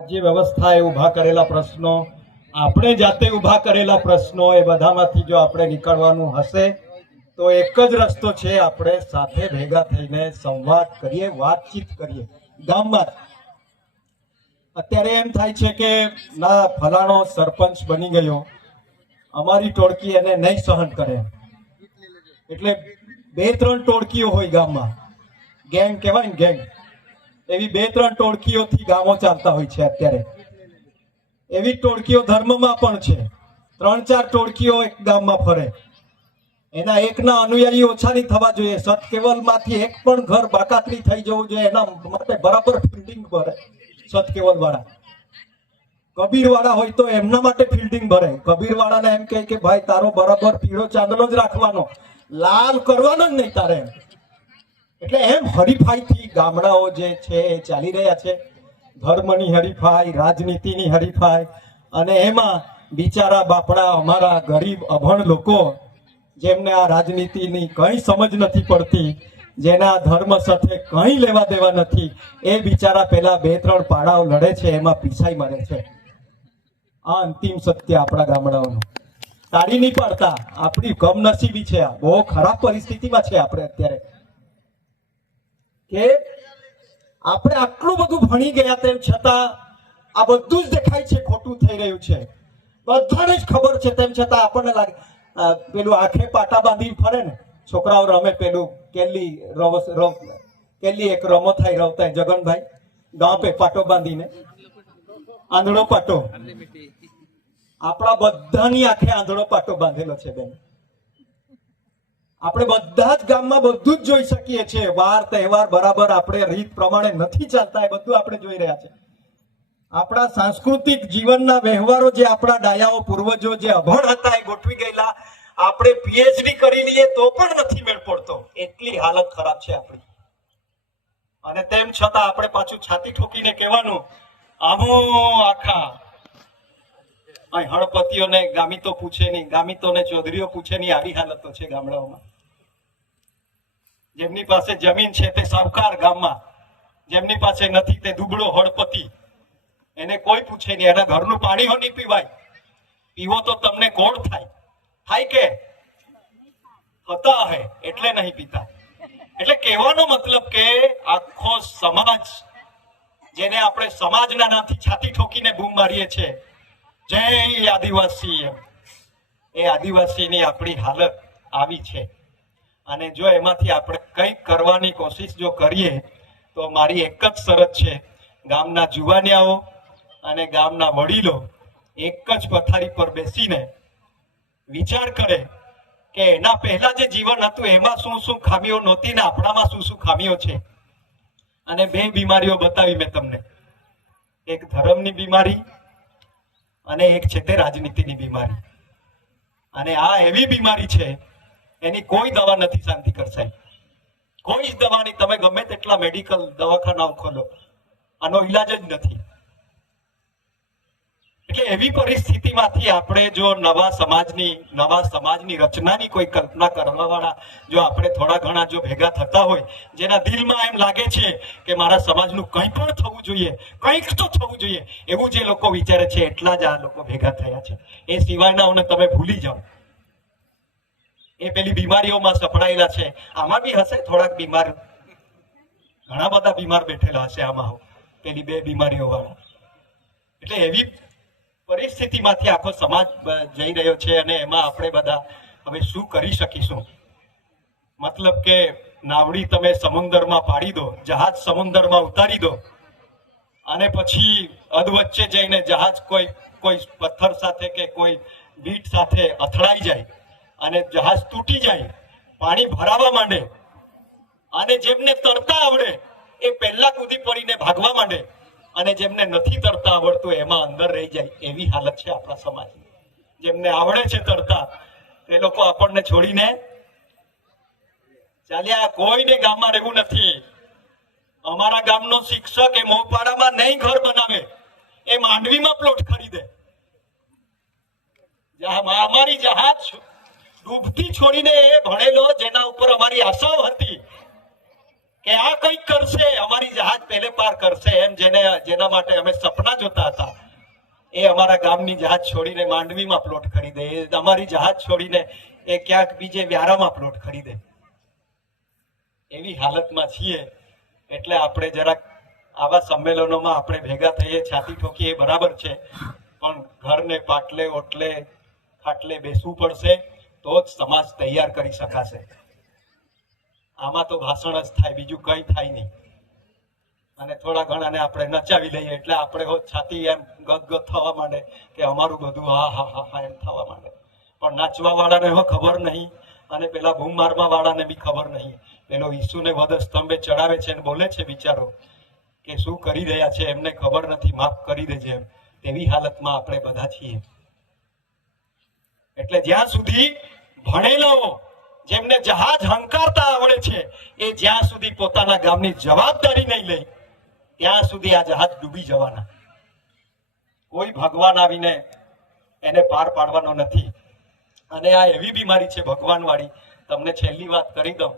જે વ્યવસ્થાએ ઊભા કરેલા પ્રશ્નો, આપણે જાતે ઊભા કરેલા પ્રશ્નો, એ બધામાંથી જો આપણે નીકળવાનું હશે તો એક જ રસ્તો છે, આપણે સાથે ભેગા થઈને સંવાદ કરીએ, વાતચીત કરીએ ગામમાં. અત્યારે એમ થાય છે કે ના ફલાણો સરપંચ બની ગયો, અમારી ટોળકી એને નહીં સહન કરે, એટલે બે ત્રણ ટોળકીઓ હોય ગામમાં, ગેંગ કહેવાય ને, ગેંગ. એવી બે ત્રણ ટોળકીઓથી ગામો ચાલતા હોય છે. અત્યારે એવી ટોળકીઓ ધર્મમાં પણ છે. ત્રણ ચાર ટોળકીઓ એક ગામમાં ફરે, એના એકના અનુયાયી ઓછા નહીં થવા જોઈએ. સતકેવલમાંથી એક પણ ઘર બાકાત નહીં થઈ જવું જોઈએ, એના માટે બરાબર ફિલ્ડિંગ ભરે સતકેવલ વાળા. કબીર વાળા હોય તો એમના માટે ફિલ્ડિંગ ભરે. કબીર વાળાને એમ કહે કે ભાઈ તારો બરાબર પીળો ચાંદલો જ રાખવાનો, લાલ કરવાનો જ નહીં તારે. એટલે એમ હરીફાઈથી ગામડાઓ જે છે એ ચાલી રહ્યા છે. ધર્મની હરીફાઈ, રાજનીતિની હરીફાઈ, અને એમાં બિચારા બાપડા અમારા ગરીબ અભણ લોકો, જેમને આ રાજનીતિની કઈ સમજ નથી પડતી, જેના ધર્મ સાથે કઈ લેવા દેવા નથી, એ બિચારા પેલા બે ત્રણ પાડાઓ લડે છે, એમાં પીછાઈ મરે છે. આ અંતિમ સત્ય આપણા ગામડાઓનું. તાળી નહીં પાડતા, આપણી કમનસીબી છે. આ બહુ ખરાબ પરિસ્થિતિમાં છે આપણે અત્યારે, કે આપણે આટલું બધું ભણી ગયા તેમ છતાં આ બધું જ દેખાય છે ખોટું થઈ રહ્યું છે. બધાને જ ખબર છે તેમ છતાં આપણને લાગે પેલું આંખે પાટા બાંધી ફરે ને છોકરાઓ રમે, પેલું કેલી એક રમો થાય રવતા જગનભાઈ, ગાં પે પાટો બાંધીને, આંધળો પાટો. આપણા બધાની આંખે આંધળો પાટો બાંધેલો છે બેન. આપણે બધા જ ગામમાં બધું જ જોઈ શકીએ છીએ. વાર તહેવાર બરાબર આપણે રીત પ્રમાણે નથી ચાલતા, એ બધું આપણે જોઈ રહ્યા છે. આપણા સાંસ્કૃતિક જીવનના વ્યવહારો, જે આપણા ડાયાઓ પૂર્વજો જે અભણ હતા એ ગોઠવી ગયેલા, આપણે પીએચડી કરી લઈએ તો પણ નથી મેળ પડતો, એટલી હાલત ખરાબ છે આપણી. અને તેમ છતાં આપણે પાછું છાતી ઠોકીને કહેવાનું આમો આખા અહીં હળપતિઓને ગામિતો પૂછે નહીં, ગામિતોને ચૌધરીઓ પૂછે નહીં, આવી હાલતો છે ગામડાઓમાં. જેમની પાસે જમીન છે તે સાવકાર ગામમાં, જેમની પાસે નથી તે દુબળો હળપતિ, એને કોઈ પૂછે નહીં. એના ઘરનું પાણી હો નહીં પીવાય, પીવો તો તમને કોણ થાય, થાય કે હતા હે એટલે નહીં પીતા. એટલે કહેવાનો મતલબ કે આખો સમાજ, જેને આપણે સમાજના નામથી છાતી ઠોકીને બૂમ મારીએ છીએ, જય આદિવાસી, એ આદિવાસીની આપણી હાલત આવી છે. અને જો એમાંથી આપણે કંઈક કરવાની કોશિશ જો કરીએ તો મારી એક જ શરત છે, ગામના જુવાનિયાઓ અને ગામના વડીલો એક જ પથારી પર બેસીને વિચાર કરે કે એના પહેલા જે જીવન હતું એમાં શું શું ખામીઓ નહોતી ને આપણામાં શું શું ખામીઓ છે. અને બે બીમારીઓ બતાવી મેં તમને, એક ધર્મની બીમારી અને એક છે તે રાજનીતિની બીમારી. અને આ એવી બીમારી છે, એની કોઈ દવા નથી શાંતિ કરશે, કોઈ જ દવાની. તમે ગમે તેટલા મેડિકલ દવાખાનાઓ ખોલો, આનો ઈલાજ જ નથી. એટલે એવી પરિસ્થિતિમાંથી આપણે જો નવા સમાજની રચનાની કોઈ કલ્પના કરવા વાળા જો આપણે થોડા ઘણા જો ભેગા થતા હોય, જેના દિલમાં એમ લાગે છે કે મારા સમાજનું કંઈ પણ થવું જોઈએ, કંઈક તો થવું જોઈએ, એવું જે લોકો વિચારે છે, એટલા જ આ લોકો ભેગા થયા છે. એ સિવાયનાઓને તમે ભૂલી જાઓ. એ પેલી બીમારીઓમાં સપડાયેલા છે. આમાં બી હશે થોડાક બીમાર, ઘણા બધા બીમાર બેઠેલા હશે આમાં, પેલી બે બીમારીઓ વાળા. એટલે એવી પરિસ્થિતિમાંથી આખો સમાજ જઈ રહ્યો છે. અને એમાં આપણે બધા હવે શું કરી શકીશું? મતલબ કે નાવડી તમે સમુદ્રમાં પાડી દો, જહાજ સમુદ્રમાં ઉતારી દો, અને પછી અધવચ્ચે જઈને જહાજ કોઈ પથ્થર સાથે કે કોઈ બીટ સાથે અથડાઈ જાય અને જહાજ તૂટી જાય, પાણી ભરાવા માંડે, અને જેમને તરતા આવડે એ પહેલા કૂદી પડીને ભાગવા માંડે, અને જેમને નથી તરતા આવડતું એમાં અંદર રહી જાય. એવી હાલત છે આપણા સમાજની. જેમને આવડે છે તરતા એ લોકો આપણને છોડીને ચાલ્યા. કોઈને ગામમાં રહેવું નથી. અમારા ગામનો શિક્ષક એ મોહપાડામાં નહીં ઘર બનાવે, એ માંડવીમાં પ્લોટ ખરીદે. અમારી જહાજ ડૂબતી છોડીને એ ભણેલો, જેના ઉપર અમારી આશાઓ હતી કે આ કંઈક કરશે, અમારી જહાજ પેલે પાર કરશે, એમ જેના માટે અમે સપના જોતા હતા, એ અમારા ગામની જહાજ છોડીને માંડવીમાં પ્લોટ ખરીદે, એ અમારી જહાજ છોડીને એ ક્યાંક બીજે વ્યારામાં પ્લોટ ખરીદે, એવી હાલતમાં છીએ. એટલે આપણે જરાક આવા સંમેલનોમાં આપણે ભેગા થઈએ, છાતી ઠોકીએ, એ બરાબર છે, પણ ઘરને પાટલે ઓટલે ખાટલે બેસવું પડશે, તો જ સમાજ તૈયાર કરી શકાશે. આમાં તો ભાષણ જ થાય, બીજું કંઈ થાય નહીં. અને થોડા ઘણાને આપણે નચાવી લઈએ એટલે આપણે છાતી એમ ગદગદ થવા માંડે કે અમારું બધું હા હા હા હા એમ થવા માંડે. પણ નાચવા વાળાને ખબર નહીં, અને પેલા બૂમ મારવા વાળાને બી ખબર નહીં. પેલો ઈસુને વધ સ્તંભે ચડાવે છે અને બોલે છે બિચારો કે શું કરી રહ્યા છે, એમને ખબર નથી, માફ કરી દેજે એમ. તેવી હાલતમાં આપણે બધા છીએ. એટલે જ્યાં સુધી ભણેલાઓ, જેમને જહાજ હંકારતા આવડે છે, એ જ્યાં સુધી પોતાના ગામની જવાબદારી નહીં લે, ત્યાં સુધી આ જહાજ ડૂબી જવાના. કોઈ ભગવાન આવીને એને પાર પાડવાનો નથી. અને આ એવી બીમારી છે ભગવાન વાળી, તમને છેલ્લી વાત કરી દઉં,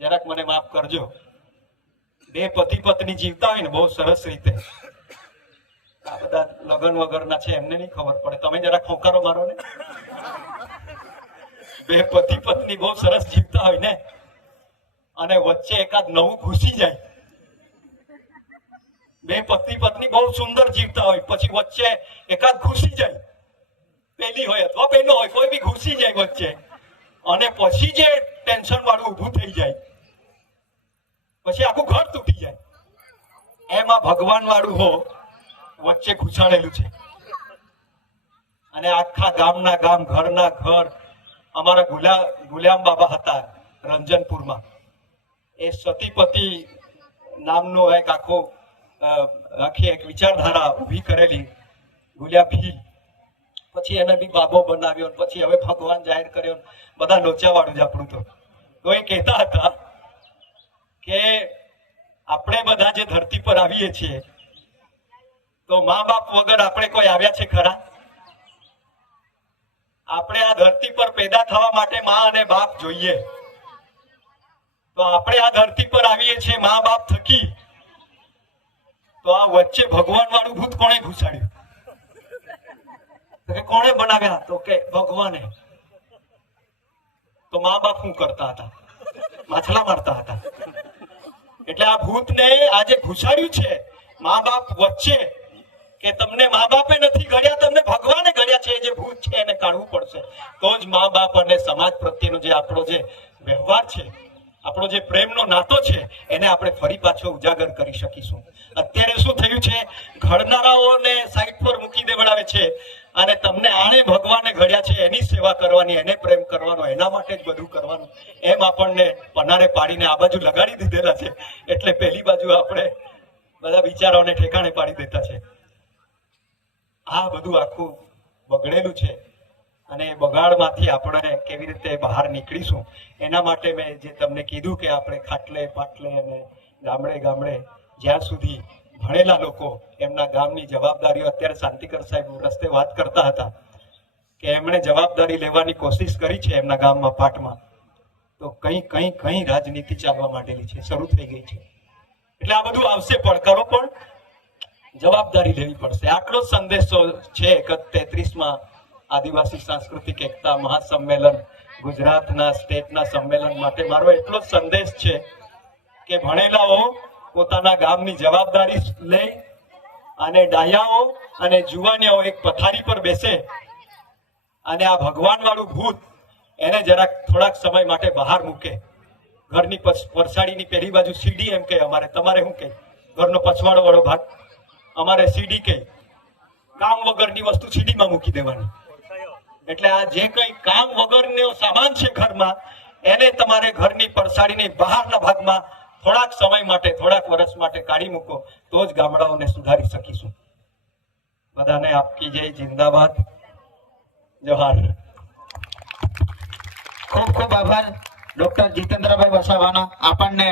જરાક મને માફ કરજો. બે પતિ પત્ની જીવતા હોય ને બહુ સરસ રીતે, આ બધા લગ્ન વગરના છે એમને નહીં ખબર પડે, તમે જરા ખોંકારો મારો ને. બે પતિ પત્ની બહુ સરસ જીવતા હોય ને, અને વચ્ચે એકાદ નવું ઘૂસી જાય. બે પતિ પત્ની બહુ સુંદર જીવતા હોય, પછી વચ્ચે એકાદ ઘૂસી જાય, પેલી હોય અથવા બેનો હોય, કોઈ બી ઘૂસી જાય વચ્ચે, અને પછી જે ટેન્શન વાળું ઊભું થઈ જાય, પછી આખું ઘર તૂટી જાય. એમાં ભગવાન વાળું વચ્ચે ઘૂસાડેલું છે. અને આખા ગામના ગામ, ઘરના ઘર. અમારા ગુલામ બાબા હતા રંજનપુરમાં, એ સતીપતિ નામનો એક આખી એક વિચારધારા ઊભી કરેલી, ગુલિયા ભીલ. પછી એને બી બાબો બનાવ્યો, પછી હવે ભગવાન જાહેર કર્યો, બધા લોચાવાળું જ આપણું. તો એ કહેતા હતા કે આપણે બધા જે ધરતી પર આવીએ છીએ, તો મા બાપ વગર આપણે કોઈ આવ્યા છે ખરા? આપણે આ ધરતી પર પેદા થવા માટે મા અને બાપ જોઈએ. તો આપણે આ ધરતી પર આવીએ છીએ મા બાપ થકી, તો આ વચ્ચે ભગવાન વાળું ભૂત કોણે ઘુસાડ્યું? કોણે બનાવ્યા? તો કે ભગવાને. તો મા બાપ શું કરતા હતા? માછલા મારતા હતા. એટલે આ ભૂતને આજે ઘુસાડ્યું છે મા બાપ વચ્ચે, કે તમને મા બાપે નથી ઘડ્યા, તમને ભગવાને ઘડ્યા છે. જે ભૂત છે એને કાઢવું પડશે, તો જ મા બાપ અને સમાજ પ્રત્યેનો જે આપણો જે વ્યવહાર છે, આપણો જે પ્રેમનો નાતો છે, એને આપણે ફરી પાછો ઉજાગર કરી શકીશું. અત્યારે શું થયું છે, ઘડનારાઓને સાઈડ પર મૂકી દેવડાવે છે, અને તમને આણે ભગવાને ઘડ્યા છે, એની સેવા કરવાની, એને પ્રેમ કરવાનો, એના માટે જ બધું કરવાનું, એમ આપણને પનારે પાડીને આ બાજુ લગાડી દીધેલા છે. એટલે પહેલી બાજુ આપણે બધા વિચારોને ઠેકાણે પાડી દેતા છે. આ બધું આખું બગડેલું છે, અને બગાડમાંથી આપણે કેવી રીતે બહાર નીકળીશું, એના માટે મેં જે તમને કીધું કે આપણે ખાટલે પાટલે અને ગામડે ગામડે જ્યાં સુધી ભણેલા લોકો એમના ગામની જવાબદારીઓ, અત્યારે શાંતિકર સાહેબ રસ્તે વાત કરતા હતા કે એમણે જવાબદારી લેવાની કોશિશ કરી છે એમના ગામમાં પાટમાં, તો કઈ રાજનીતિ ચાલવા માંડેલી છે, શરૂ થઈ ગઈ છે. એટલે આ બધું આવશે, પડકારો, પણ જવાબદારી લેવી પડશે. આટલો સંદેશો છે 33માં આદિવાસી સાંસ્કૃતિક એકતા મહાસંમેલન, ગુજરાતના સ્ટેટના સંમેલન માટે મારો એટલો જ સંદેશ છે કે ભણેલાઓ પોતાના ગામની જવાબદારી લે, અને ડાયાઓ અને જુવાનિયાઓ એક પથારી પર બેસે, અને આ ભગવાન વાળું ભૂત એને જરાક થોડાક સમય માટે બહાર મૂકે. ઘરની પરસાડીની પેલી બાજુ સીડી એમ કે અમારે, તમારે શું કે ઘરનો પછવાડો વાળો ભાગ, અમારે સીડી કે કામ વગરની વસ્તુ સીડીમાં મૂકી દેવાની. એટલે આ જે કઈ કામ વગરનો સામાન છે ઘરમાં, એને તમારે ઘરની પરસાડીની બહારના ભાગમાં થોડાક સમય માટે, થોડાક વર્ષ માટે કાઢી મૂકો, તો જ ગામડાઓને સુધારી શકીશું. બધાને આપકી જય, જિંદાબાદ, જોહાર. ખૂબ ખૂબ આભાર ડોક્ટર જીતેન્દ્રભાઈ વસાવાનો. આપણને